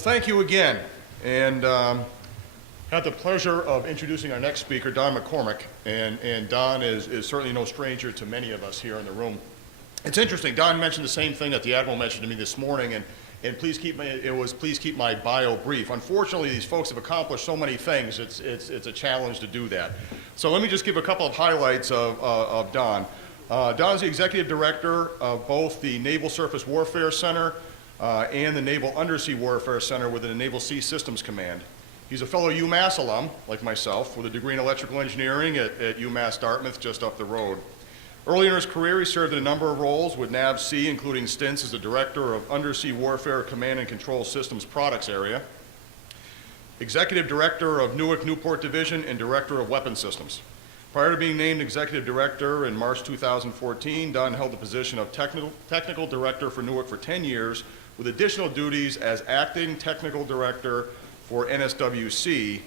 Well, thank you again. And had the pleasure of introducing our next speaker, Don McCormick. And Don is certainly no stranger to many of us here in the room. It's interesting, Don mentioned the same thing that the Admiral mentioned to me this morning, and please keep my bio brief. Unfortunately, these folks have accomplished so many things, it's a challenge to do that. So let me just give a couple of highlights of Don. Don is the Executive Director of both the Naval Surface Warfare Center and the Naval Undersea Warfare Center within the Naval Sea Systems Command. He's a fellow UMass alum, like myself, with a degree in electrical engineering at UMass Dartmouth, just up the road. Early in his career, he served in a number of roles with NAVC, including stints as the Director of Undersea Warfare Command and Control Systems Products Area, Executive Director of NUWC Newport Division, and Director of Weapon Systems. Prior to being named Executive Director in March 2014, Don held the position of Technical Director for NUWC for 10 years, with additional duties as Acting Technical Director for NSWC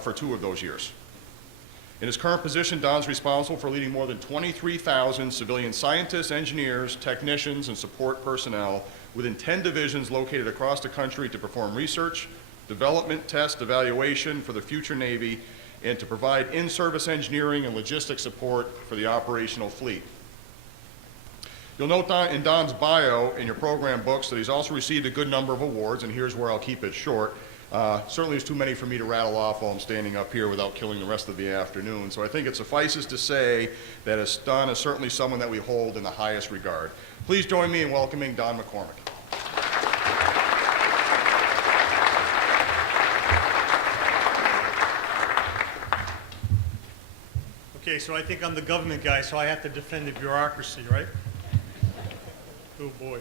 for 2 of those years. In his current position, Don's responsible for leading more than 23,000 civilian scientists, engineers, technicians, and support personnel within 10 divisions located across the country to perform research, development, test, evaluation for the future Navy, and to provide in-service engineering and logistics support for the operational fleet. You'll note in Don's bio in your program books that he's also received a good number of awards, and here's where I'll keep it short. Certainly there's too many for me to rattle off while I'm standing up here without killing the rest of the afternoon. So I think it suffices to say that Don is certainly someone that we hold in the highest regard. Please join me in welcoming Don McCormick. Okay, so I think I'm the government guy, so I have to defend the bureaucracy, right? Oh boy.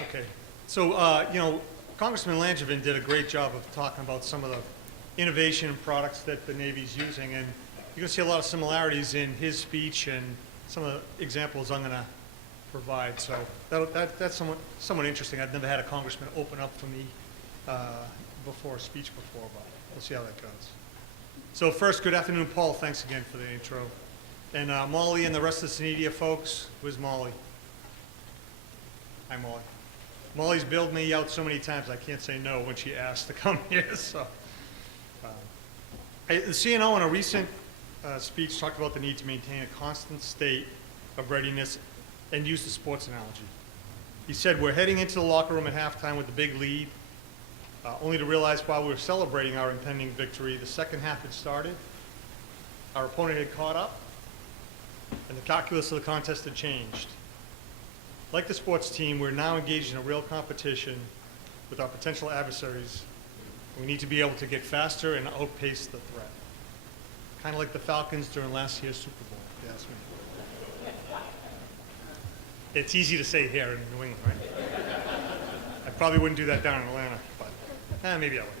Okay, so you know, Congressman Langevin did a great job of talking about some of the innovation and products that the Navy's using, and you're going to see a lot of similarities in his speech and some of the examples I'm going to provide. So that's somewhat interesting. I've never had a congressman open up for me before a speech before, but we'll see how that goes. So first, good afternoon, Paul. Thanks again for the intro. And Molly and the rest of the SENEDIA folks. Where's Molly? Hi, Molly. Molly's bailed me out so many times I can't say no when she asks to come here. So, the CNO in a recent speech talked about the need to maintain a constant state of readiness and use the sports analogy. He said, we're heading into the locker room at halftime with the big lead, only to realize while we were celebrating our impending victory, the second half had started, our opponent had caught up, and the calculus of the contest had changed. Like the sports team, we're now engaged in a real competition with our potential adversaries. We need to be able to get faster and outpace the threat. Kind of like the Falcons during last year's Super Bowl, if you ask me. It's easy to say here in New England, right? I probably wouldn't do that down in Atlanta, but maybe I would.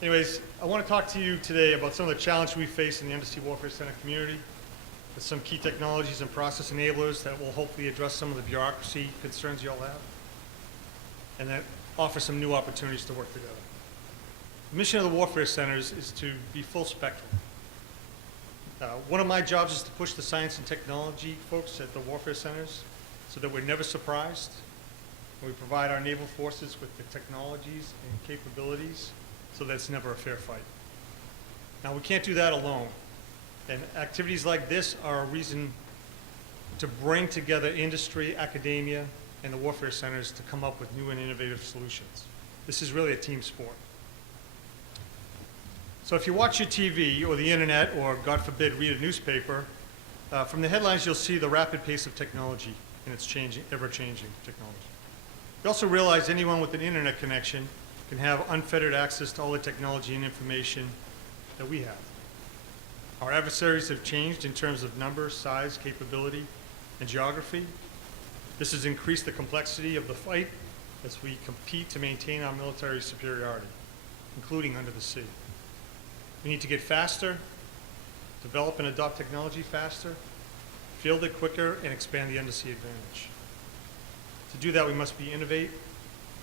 Anyways, I want to talk to you today about some of the challenges we face in the Undersea Warfare Center community, with some key technologies and process enablers that will hopefully address some of the bureaucracy concerns you all have, and that offer some new opportunities to work together. The mission of the Warfare Centers is to be full spectrum. One of my jobs is to push the science and technology folks at the Warfare Centers so that we're never surprised, and we provide our naval forces with the technologies and capabilities so that it's never a fair fight. Now, we can't do that alone. And activities like this are a reason to bring together industry, academia, and the warfare centers to come up with new and innovative solutions. This is really a team sport. So if you watch your TV or the internet, or God forbid, read a newspaper, from the headlines you'll see the rapid pace of technology and its changing, ever-changing technology. You also realize anyone with an internet connection can have unfettered access to all the technology and information that we have. Our adversaries have changed in terms of number, size, capability, and geography. This has increased the complexity of the fight as we compete to maintain our military superiority, including under the sea. We need to get faster, develop and adopt technology faster, field it quicker, and expand the undersea advantage. To do that, we must be innovative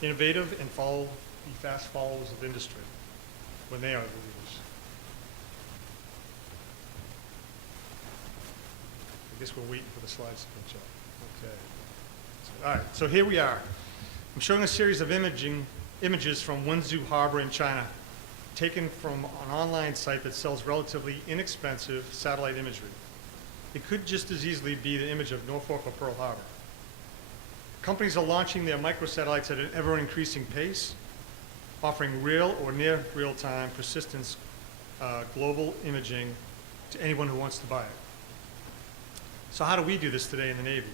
and be fast followers of industry when they are the leaders. I guess we're waiting for the slides to catch up. Okay. So, all right, so here we are. I'm showing a series of images images from Wenzhou Harbor in China, taken from an online site that sells relatively inexpensive satellite imagery. It could just as easily be the image of Norfolk or Pearl Harbor. Companies are launching their microsatellites at an ever-increasing pace, offering real or near real-time persistence global imaging to anyone who wants to buy it. So how do we do this today in the Navy?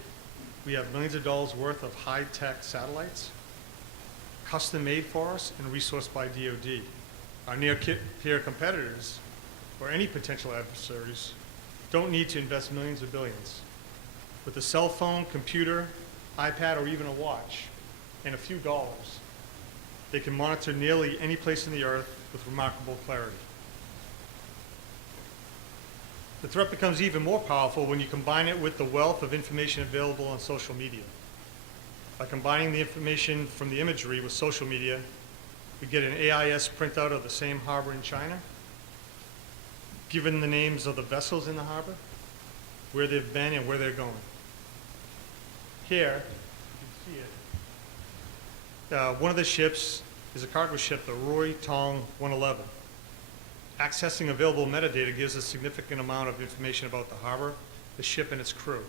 We have millions of dollars worth of high-tech satellites, custom made for us and resourced by DoD. Our near-peer competitors, or any potential adversaries, don't need to invest millions or billions. With a cell phone, computer, iPad, or even a watch, and a few dollars, they can monitor nearly any place in the earth with remarkable clarity. The threat becomes even more powerful when you combine it with the wealth of information available on social media. By combining the information from the imagery with social media, we get an AIS printout of the same harbor in China, given the names of the vessels in the harbor, where they've been and where they're going. Here, you can see it. One of the ships is a cargo ship, the Roy Tong 111. Accessing available metadata gives a significant amount of information about the harbor, the ship, and its crew.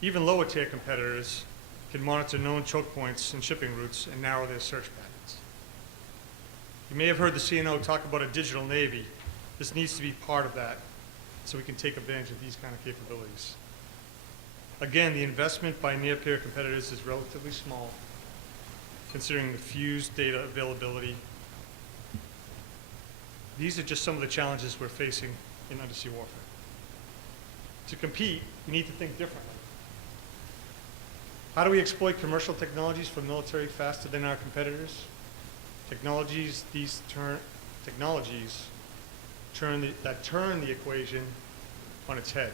Even lower tier competitors can monitor known choke points and shipping routes and narrow their search patterns. You may have heard the CNO talk about a digital Navy. This needs to be part of that so we can take advantage of these kind of capabilities. Again, the investment by near-peer competitors is relatively small, considering the fused data availability. These are just some of the challenges we're facing in undersea warfare. To compete, you need to think differently. How do we exploit commercial technologies for military faster than our competitors? Technologies that turn the equation on its head.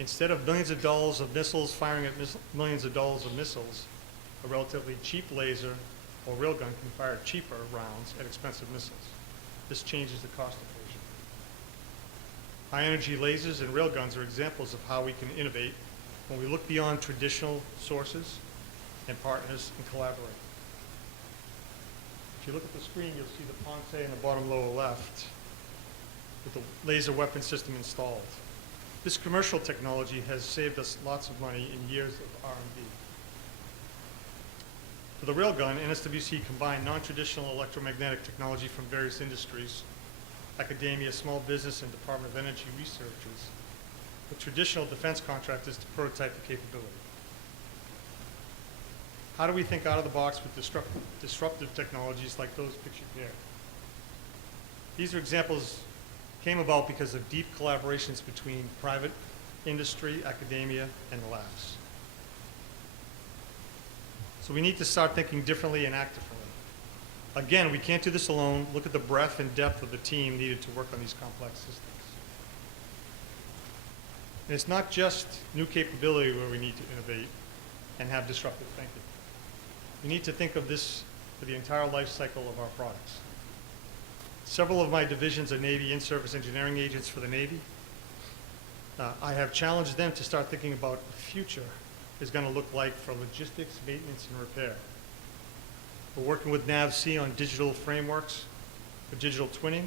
Instead of millions of dollars of missiles firing at millions of dollars of missiles, a relatively cheap laser or railgun can fire cheaper rounds at expensive missiles. This changes the cost equation. High-energy lasers and railguns are examples of how we can innovate when we look beyond traditional sources and partners and collaborate. If you look at the screen, you'll see the Ponce in the bottom lower left with the laser weapon system installed. This commercial technology has saved us lots of money in years of R&D. For the railgun, NSWC combined non-traditional electromagnetic technology from various industries, academia, small business, and Department of Energy researchers, with traditional defense contractors to prototype the capability. How do we think out of the box with disruptive technologies like those pictured here? These are examples came about because of deep collaborations between private industry, academia, and the labs. So we need to start thinking differently and act differently. Again, we can't do this alone. Look at the breadth and depth of the team needed to work on these complex systems. And it's not just new capability where we need to innovate and have disruptive thinking. We need to think of this for the entire life cycle of our products. Several of my divisions are Navy in-service engineering agents for the Navy. I have challenged them to start thinking about what the future is going to look like for logistics, maintenance, and repair. We're working with NAVC on digital frameworks for digital twinning.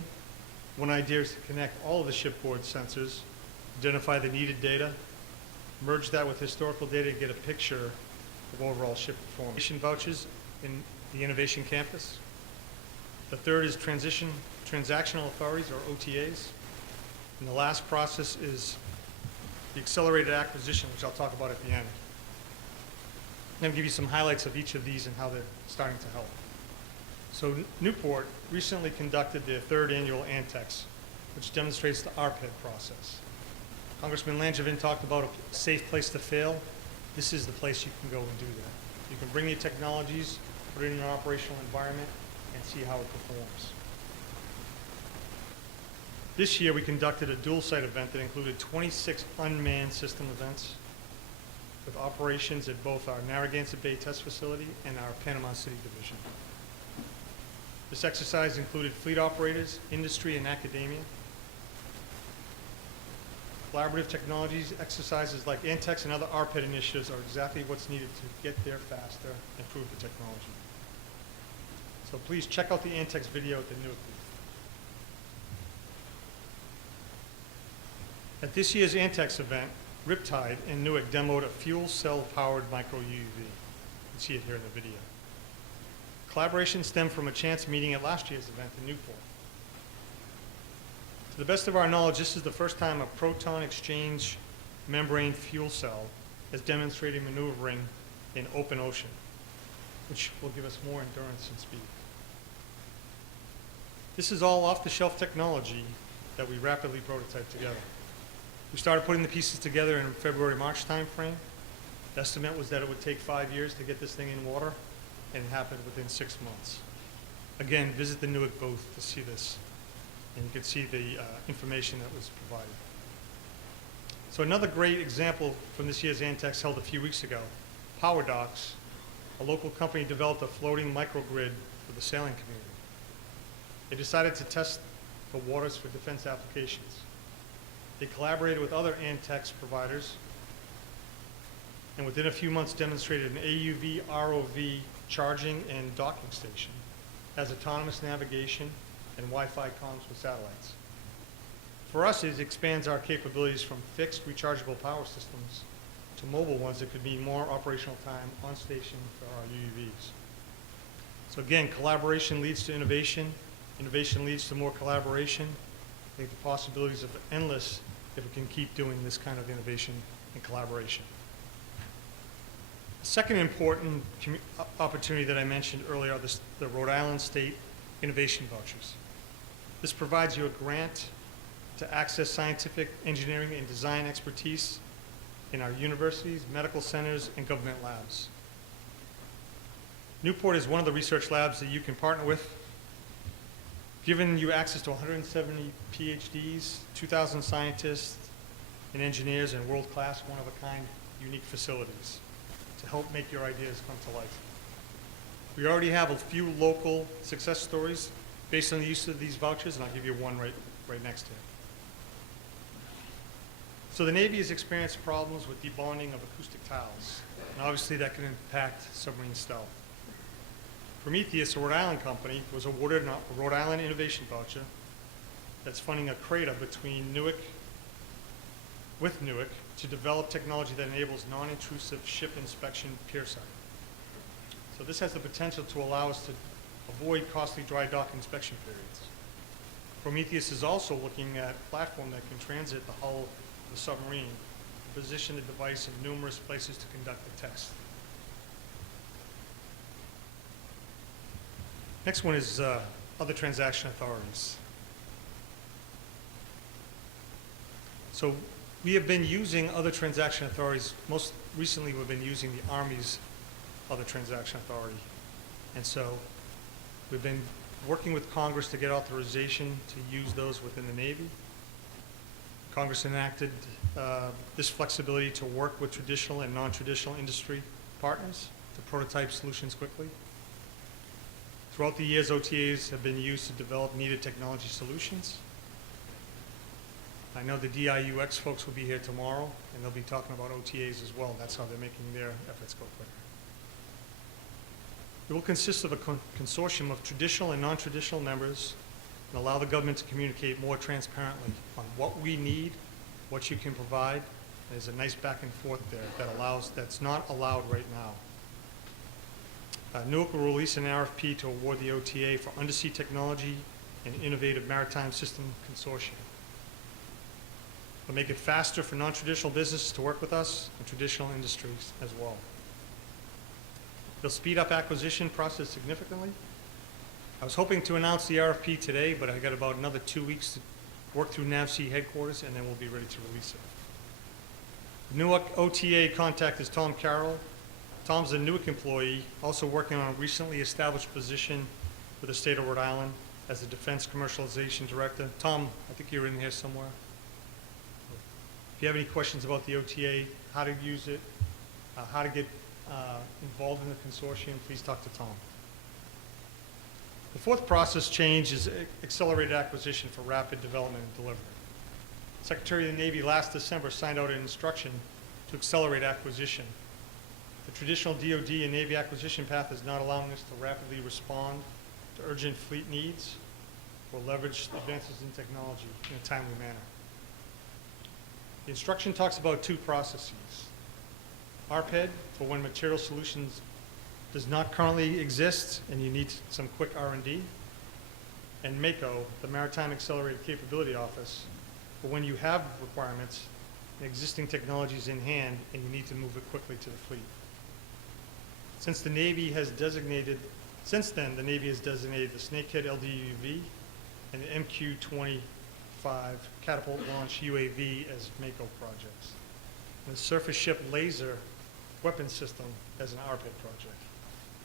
One idea is to connect all of the shipboard sensors, identify the needed data, merge that with historical data, and get a picture of overall ship performance. Vouchers in the Innovation Campus. The third is transactional authorities, or OTAs. And the last process is the accelerated acquisition, which I'll talk about at the end. I'm going to give you some highlights of each of these and how they're starting to help. So Newport recently conducted their third annual Antex, which demonstrates the RPED process. Congressman Langevin talked about a safe place to fail. This is the place you can go and do that. You can bring your technologies, put it in an operational environment, and see how it performs. This year we conducted a dual site event that included 26 unmanned system events with operations at both our Narragansett Bay Test Facility and our Panama City Division. This exercise included fleet operators, industry, and academia. Collaborative technologies, exercises like Antex and other RPED initiatives are exactly what's needed to get there faster and improve the technology. So please check out the Antex video at the NUWC booth. At this year's Antex event, Riptide and NUWC demoed a fuel cell-powered micro UUV. You can see it here in the video. Collaboration stemmed from a chance meeting at last year's event in Newport. To the best of our knowledge, this is the first time a proton exchange membrane fuel cell has demonstrated maneuvering in open ocean, which will give us more endurance and speed. This is all off-the-shelf technology that we rapidly prototyped together. We started putting the pieces together in February-March timeframe. The estimate was that it would take 5 years to get this thing in water, and it happened within 6 months. Again, visit the NUWC booth to see this, and you can see the information that was provided. So another great example from this year's Antex held a few weeks ago, Power Docks, a local company developed a floating microgrid for the sailing community. They decided to test the waters for defense applications. They collaborated with other Antex providers, and within a few months demonstrated an AUV ROV charging and docking station, has autonomous navigation and Wi-Fi comms with satellites. For us, it expands our capabilities from fixed rechargeable power systems to mobile ones that could mean more operational time on station for our UUVs. So again, collaboration leads to innovation. Innovation leads to more collaboration. I think the possibilities are endless if we can keep doing this kind of innovation and collaboration. The second important opportunity that I mentioned earlier are the Rhode Island State Innovation Vouchers. This provides you a grant to access scientific, engineering, and design expertise in our universities, medical centers, and government labs. Newport is one of the research labs that you can partner with, giving you access to 170 PhDs, 2,000 scientists and engineers, and world-class, one-of-a-kind, unique facilities to help make your ideas come to life. We already have a few local success stories based on the use of these vouchers, and I'll give you one right next to it. So the Navy has experienced problems with debonding of acoustic tiles, and obviously that can impact submarine stealth. Prometheus, a Rhode Island company, was awarded a Rhode Island Innovation Voucher that's funding a CRADA with NUWC to develop technology that enables non-intrusive ship inspection pierside. So this has the potential to allow us to avoid costly dry dock inspection periods. Prometheus is also looking at a platform that can transit the hull of the submarine and position the device in numerous places to conduct the test. Next one is other transaction authorities. So we have been using other transaction authorities. Most recently, we've been using the Army's other transaction authority. And so we've been working with Congress to get authorization to use those within the Navy. Congress enacted this flexibility to work with traditional and non-traditional industry partners to prototype solutions quickly. Throughout the years, OTAs have been used to develop needed technology solutions. I know the DIUX folks will be here tomorrow, and they'll be talking about OTAs as well. That's how they're making their efforts go quicker. It will consist of a consortium of traditional and non-traditional members and allow the government to communicate more transparently on what we need, what you can provide. There's a nice back and forth there that's not allowed right now. NUWC will release an RFP to award the OTA for undersea technology and innovative maritime system consortium. We'll make it faster for non-traditional businesses to work with us and traditional industries as well. They'll speed up acquisition process significantly. I was hoping to announce the RFP today, but I got about another 2 weeks to work through NAVC headquarters, and then we'll be ready to release it. The NUWC OTA contact is Tom Carroll. Tom's a NUWC employee, also working on a recently established position with the state of Rhode Island as the Defense Commercialization Director. Tom, I think you're in here somewhere. If you have any questions about the OTA, how to use it, how to get involved in the consortium, please talk to Tom. The fourth process change is accelerated acquisition for rapid development and delivery. Secretary of the Navy last December signed out an instruction to accelerate acquisition. The traditional DoD and Navy acquisition path is not allowing us to rapidly respond to urgent fleet needs or leverage advances in technology in a timely manner. The instruction talks about two processes. ARPED, for when material solutions does not currently exist and you need some quick R&D, and MACO, the Maritime Accelerated Capability Office, for when you have requirements and existing technologies in hand and you need to move it quickly to the fleet. Since then, the Navy has designated the Snakehead LDUV and the MQ-25 Catapult Launch UAV as MACO projects, and the Surface Ship Laser Weapon System as an ARPED project.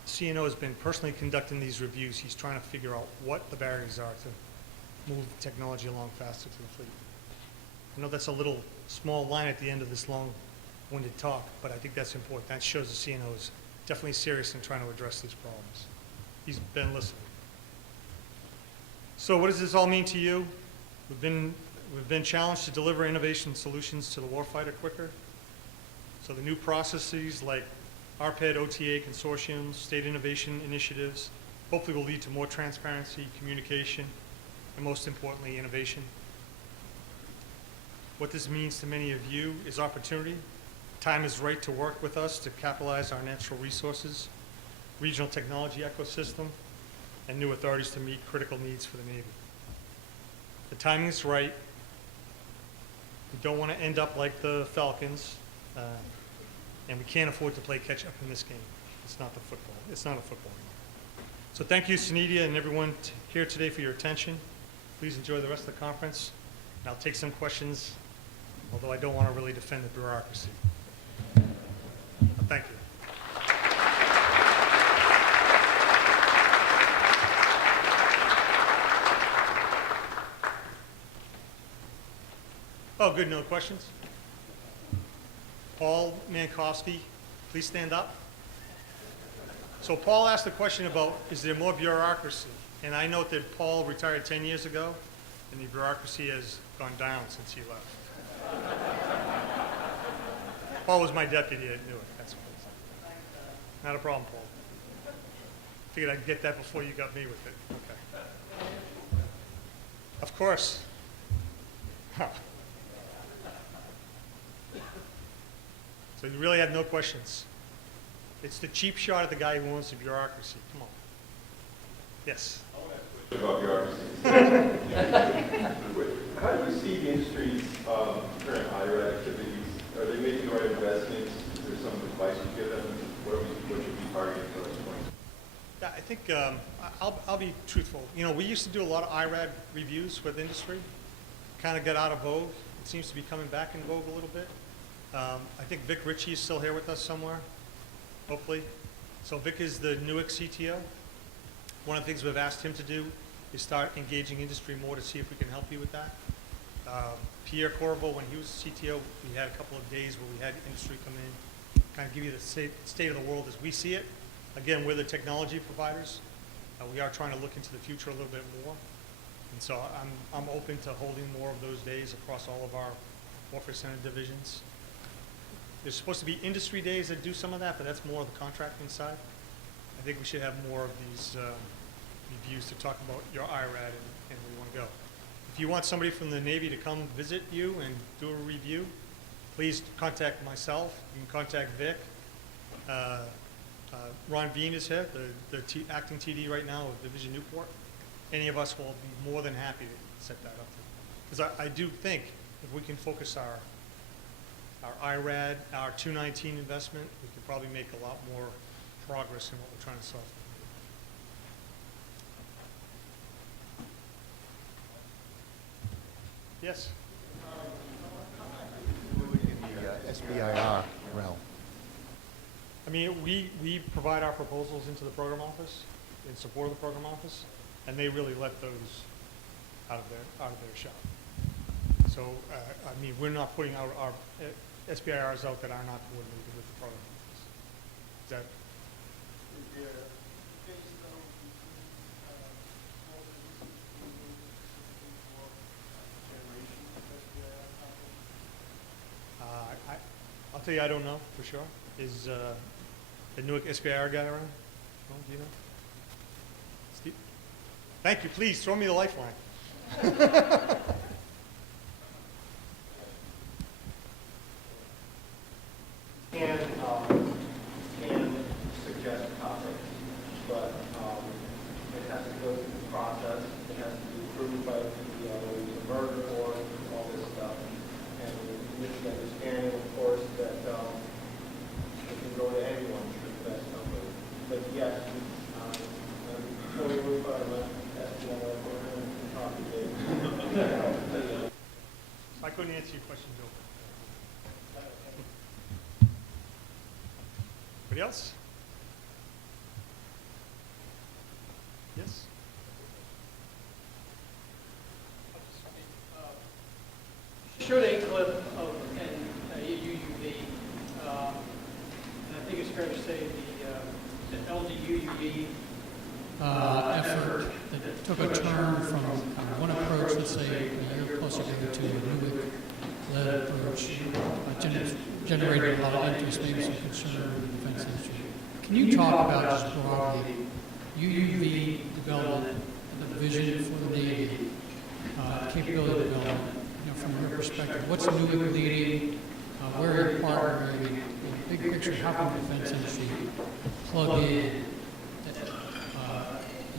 CNO has been personally conducting these reviews. He's trying to figure out what the barriers are to move technology along faster to the fleet. I know that's a little small line at the end of this long-winded talk, but I think that's important. That shows the CNO is definitely serious in trying to address these problems. He's been listening. So what does this all mean to you? We've been challenged to deliver innovation solutions to the warfighter quicker. So the new processes like ARPED, OTA consortiums, state innovation initiatives, hopefully will lead to more transparency, communication, and most importantly, innovation. What this means to many of you is opportunity. Time is right to work with us to capitalize our natural resources, regional technology ecosystem, and new authorities to meet critical needs for the Navy. The timing is right. We don't want to end up like the Falcons, and we can't afford to play catch up in this game. It's not the football. It's not a football game. So thank you, SENEDIA, and everyone here today for your attention. Please enjoy the rest of the conference, and I'll take some questions, although I don't want to really defend the bureaucracy. Thank you. Oh, good. No questions? Paul Mankowski, please stand up. So Paul asked a question about, is there more bureaucracy? And I note that Paul retired 10 years ago, and the bureaucracy has gone down since he left. Paul was my deputy at Newark. That's what it is. Not a problem, Paul. Figured I'd get that before you got me with it. Okay. Of course. Huh. So you really have no questions. It's the cheap shot at the guy who wants the bureaucracy. Come on. Yes. I want to ask a question about bureaucracy. How do you see the industry's current IRAD activities? Are they making the right investments? Is there some advice you give them? What should be targeted for those points? Yeah, I think I'll be truthful. You know, we used to do a lot of IRAD reviews with industry. Kind of got out of vogue. It seems to be coming back in vogue a little bit. I think Vic Ritchie is still here with us somewhere, hopefully. So Vic is the NUWC CTO. One of the things we've asked him to do is start engaging industry more to see if we can help you with that. Pierre Corvo, when he was CTO, we had a couple of days where we had industry come in, kind of give you the state of the world as we see it. Again, we're the technology providers. We are trying to look into the future a little bit more. And so I'm open to holding more of those days across all of our Warfare Center divisions. There's supposed to be industry days that do some of that, but that's more of the contracting side. I think we should have more of these reviews to talk about your IRAD and where you want to go. If you want somebody from the Navy to come visit you and do a review, please contact myself. You can contact Vic. Ron Bean is here, the acting TD right now of Division Newport. Any of us will be more than happy to set that up. Because I do think if we can focus our IRAD, our 219 investment, we could probably make a lot more progress in what we're trying to solve. Yes? In the SBIR realm. I mean, we provide our proposals into the program office, in support of the program office, and they really let those out of their shop. So, I mean, we're not putting out our SBIRs out that are not coordinated with the program office. Is that? I'll tell you, I don't know for sure. Is the Newark SBIR guy around? Oh, do you know? Steve? Thank you. Please, throw me the lifeline. Can suggest topics, but it has to go through the process. It has to be approved by the murder board, all this stuff. And with the understanding, of course, that it can go to anyone through the best number. But yes, before we move on, that's the other one and talk to Dave. I couldn't answer your question, Bill. Anybody else? Yes? Showed a clip of an UUV, and I think it's fair to say the LDUUV effort that took a turn from one approach, let's say a year plus ago, to a NUWC-led approach, generated a lot of interest, maybe some concern in the defense industry. Can you talk about just broadly UUV development, the vision for the Navy, capability development, from your perspective? What's NUWC leading? Where are you partnering? Big picture, how can the defense industry plug in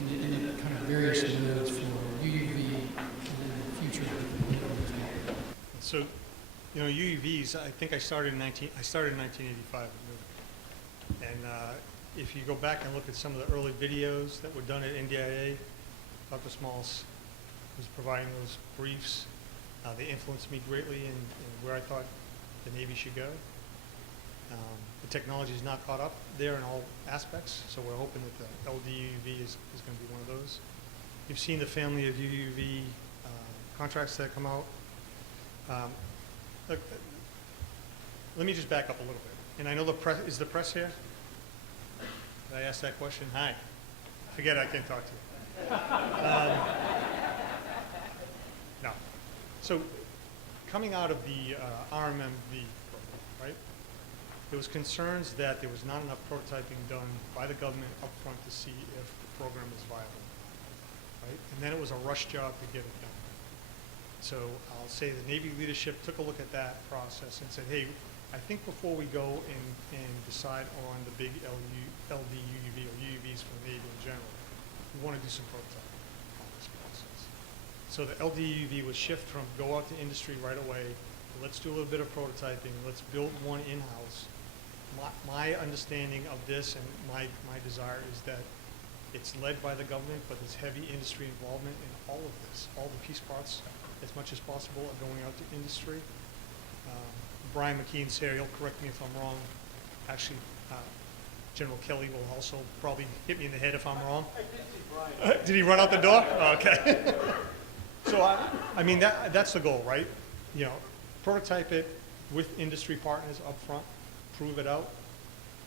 the kind of various nodes for UUV and then the future? So, UUVs, I think I started in 1985 at NUWC. And if you go back and look at some of the early videos that were done at NDIA, Dr. Smalls was providing those briefs. They influenced me greatly in where I thought the Navy should go. The technology is not caught up there in all aspects, so we're hoping that the LDUUV is going to be one of those. You've seen the family of UUV contracts that come out. Look, let me just back up a little bit. And I know the press, is the press here? Did I ask that question? Hi. Forget I can't talk to you. No. So coming out of the RMMV program, right, there was concerns that there was not enough prototyping done by the government up front to see if the program was viable, right? And then it was a rush job to get it done. So I'll say the Navy leadership took a look at that process and said, hey, I think before we go and decide on the big LDUUV or UUVs for the Navy in general, we want to do some prototyping on this process. So the LDUUV was shift from go out to industry right away, let's do a little bit of prototyping, let's build one in-house. My understanding of this and my desire is that it's led by the government, but there's heavy industry involvement in all of this. All the piece parts, as much as possible, are going out to industry. Brian McKean's here, he'll correct me if I'm wrong. Actually, General Kelly will also probably hit me in the head if I'm wrong. I did see Brian. Did he run out the door? Okay. So, I mean, that's the goal, right? Prototype it with industry partners up front, prove it out,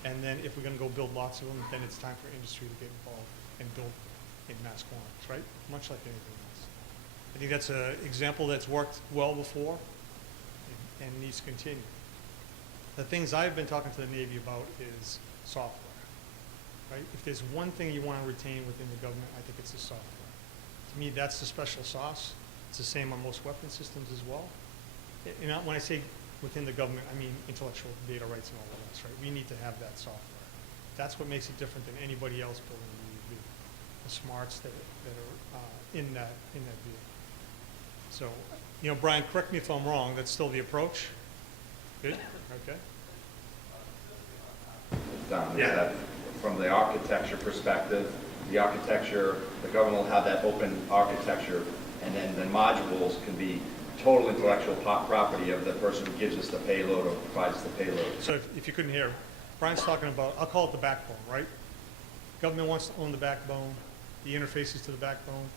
and then if we're going to go build lots of them, then it's time for industry to get involved and build in mass quantities, right? Much like anything else. I think that's an example that's worked well before and needs to continue. The things I've been talking to the Navy about is software, right? If there's one thing you want to retain within the government, I think it's the software. To me, that's the special sauce. It's the same on most weapon systems as well. And when I say within the government, I mean intellectual data rights and all of this, right? We need to have that software. That's what makes it different than anybody else building a UUV. The smarts that are in that vehicle. So, Brian, correct me if I'm wrong. That's still the approach. Good. Okay. Done. Yeah. That from the architecture perspective, the government will have that open architecture, and then the modules can be total intellectual property of the person who gives us the payload or provides the payload. So if you couldn't hear, Brian's talking about, I'll call it the backbone, right? Government wants to own the backbone, the interfaces to the backbone.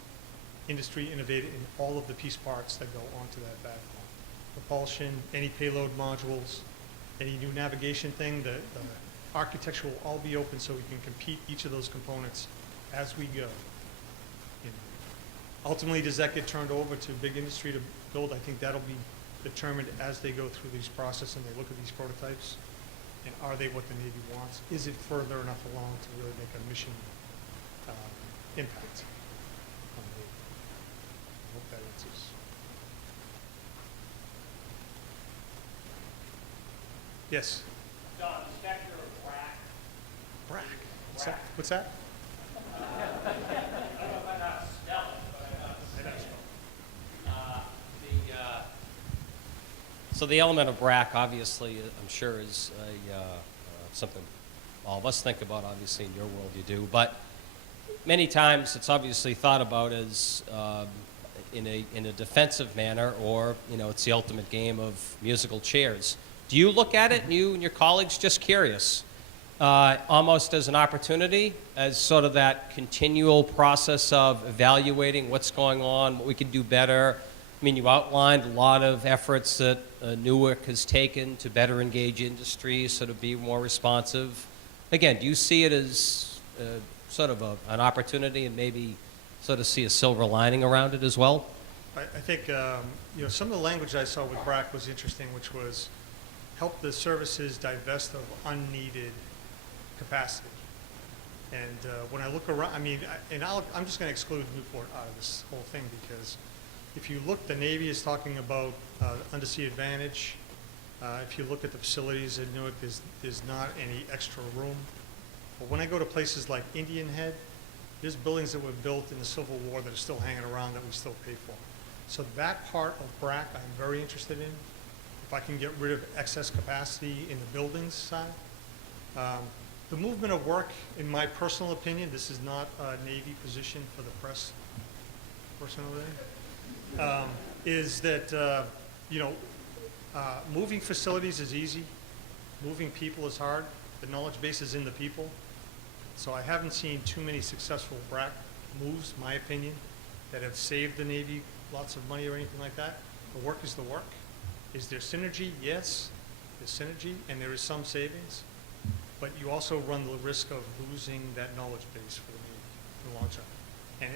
Industry innovated in all of the piece parts that go onto that backbone. Propulsion, any payload modules, any new navigation thing, the architecture will all be open so we can compete each of those components as we go. Ultimately, does that get turned over to big industry to build? I think that'll be determined as they go through these processes and they look at these prototypes. And are they what the Navy wants? Is it further enough along to really make a mission impact? hope that answers. Yes? Don, the specter of BRAC. BRAC. What's that? I don't know if I know how to spell it, but I know how to say it. So the element of BRAC, obviously, I'm sure is something all of us think about. Obviously, in your world, you do. But many times, it's obviously thought about as in a defensive manner, or it's the ultimate game of musical chairs. Do you look at it, and you and your colleagues, just curious, almost as an opportunity, as sort of that continual process of evaluating what's going on, what we can do better? I mean, you outlined a lot of efforts that NUWC has taken to better engage industry, sort of be more responsive. Again, do you see it as sort of an opportunity, and maybe sort of see a silver lining around it as well? I think some of the language I saw with BRAC was interesting, which was help the services divest of unneeded capacity. And when I look around, I'm just going to exclude Newport out of this whole thing, because if you look, the Navy is talking about undersea advantage. If you look at the facilities at Newark, there's not any extra room. But when I go to places like Indian Head, there's buildings that were built in the Civil War that are still hanging around that we still pay for. So that part of BRAC I'm very interested in. If I can get rid of excess capacity in the buildings side. The movement of work, in my personal opinion, this is not a Navy position for the press person over there, is that, moving facilities is easy. Moving people is hard. The knowledge base is in the people. So I haven't seen too many successful BRAC moves, my opinion, that have saved the Navy lots of money or anything like that. The work is the work. Is there synergy? Yes, there's synergy, and there is some savings. But you also run the risk of losing that knowledge base for the Navy in the long term. And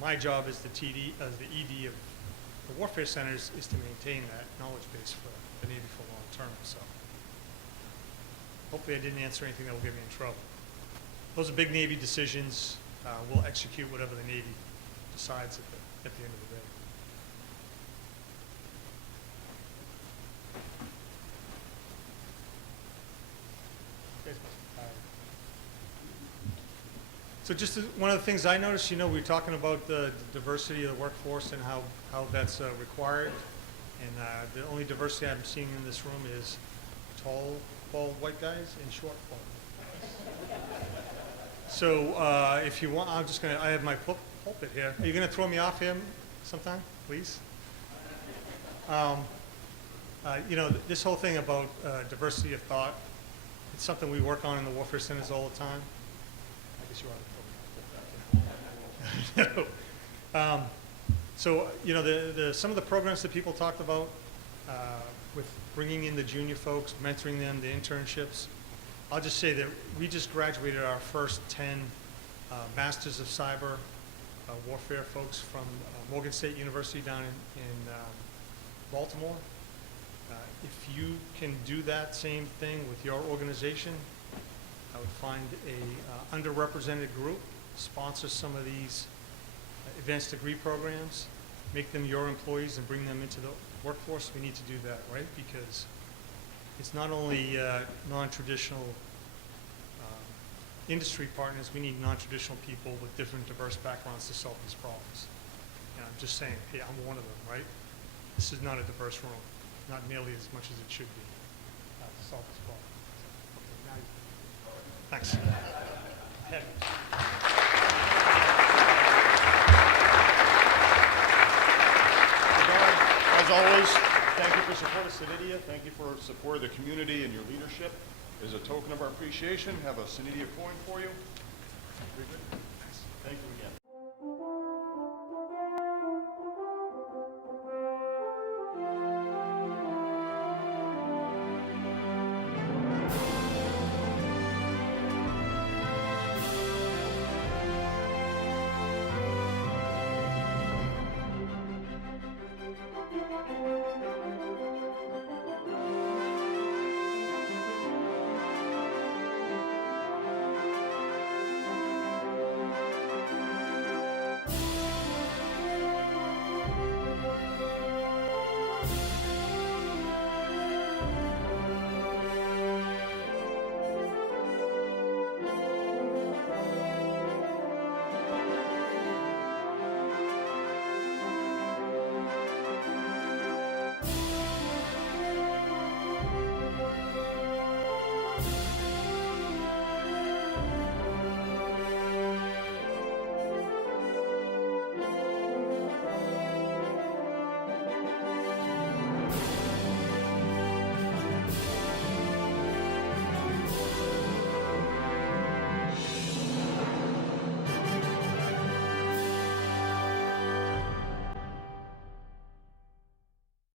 my job as the ED of the Warfare Centers is to maintain that knowledge base for the Navy for long term. So hopefully I didn't answer anything that will get me in trouble. Those are big Navy decisions. We'll execute whatever the Navy decides at the end of the day. So just one of the things I noticed, we were talking about the diversity of the workforce and how that's required. And the only diversity I'm seeing in this room is tall, bald white guys and short, bald. So if you want, I have my pulpit here. Are you going to throw me off him sometime, please? This whole thing about diversity of thought, it's something we work on in the Warfare Centers all the time. I guess you are. So, some of the programs that people talked about with bringing in the junior folks, mentoring them, the internships, I'll just say that we just graduated our first 10 Masters of Cyber Warfare folks from Morgan State University down in Baltimore. If you can do that same thing with your organization, I would find a underrepresented group, sponsor some of these advanced degree programs, make them your employees and bring them into the workforce. We need to do that, right? Because it's not only non-traditional industry partners, we need non-traditional people with different diverse backgrounds to solve these problems. And I'm just saying, hey, I'm one of them, right? This is not a diverse room, not nearly as much as it should be to solve this problem. Okay, thanks. As always, thank you for support of SENEDIA. Thank you for support of the community and your leadership. As a token of our appreciation, have a SENEDIA coin for you. Very good. Thank you.